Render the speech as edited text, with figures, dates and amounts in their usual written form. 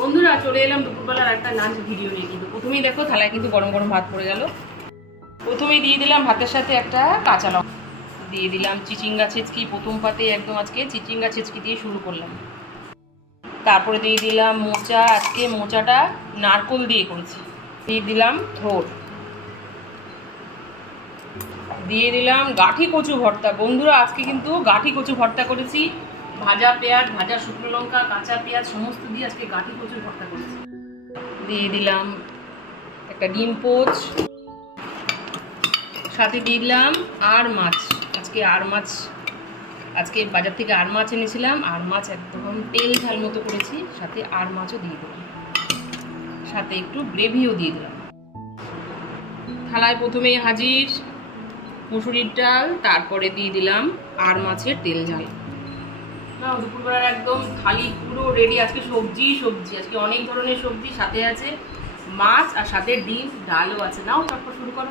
বন্ধুরা চলে এলাম দুপুরবেলার একটা লাঞ্চ ভিডিও নিয়ে। কিন্তু প্রথমেই দেখো থালায় কিন্তু গরম গরম ভাত পড়ে গেল। প্রথমেই দিয়ে দিলাম ভাতের সাথে একটা কাঁচা লঙ্কা, দিয়ে দিলাম চিচিঙ্গা ছেচকি। প্রথম পাতে একদম আজকে চিচিঙ্গা ছেচকি দিয়ে শুরু করলাম। তারপরে দিয়ে দিলাম মোচা, আজকে মোচাটা নারকোল দিয়ে করেছি। দিয়ে দিলাম থোড়, দিয়ে দিলাম গাঠি কচু ভর্তা। বন্ধুরা আজকে কিন্তু গাঠি কচু ভর্তা করেছি, ভাজা পেঁয়াজ, ভাজা শুকনো লঙ্কা, কাঁচা পেঁয়াজ সমস্ত দিয়ে আজকে গাঠি কচুর ভর্তা করেছি। দিয়ে দিলাম একটা ডিম পোচ, সাথে দিয়ে দিলাম আর মাছ। আজকে বাজার থেকে আর মাছ এনেছিলাম। আর মাছ একদম তেল ঝাল মতো করেছি, সাথে আর মাছও দিয়ে দিলাম, সাথে একটু গ্রেভিও দিয়ে দিলাম। থালায় প্রথমেই হাজির মুসুরির ডাল, তারপরে দিয়ে দিলাম আর মাছের তেল ঝাল। না দুপুরবেলার একদম থালি পুরো রেডি। আজকে সবজি আজকে অনেক ধরনের সবজি, সাথে আছে মাছ আর সাথে ডিম, ডালও আছে। নাও তারপর শুরু করো।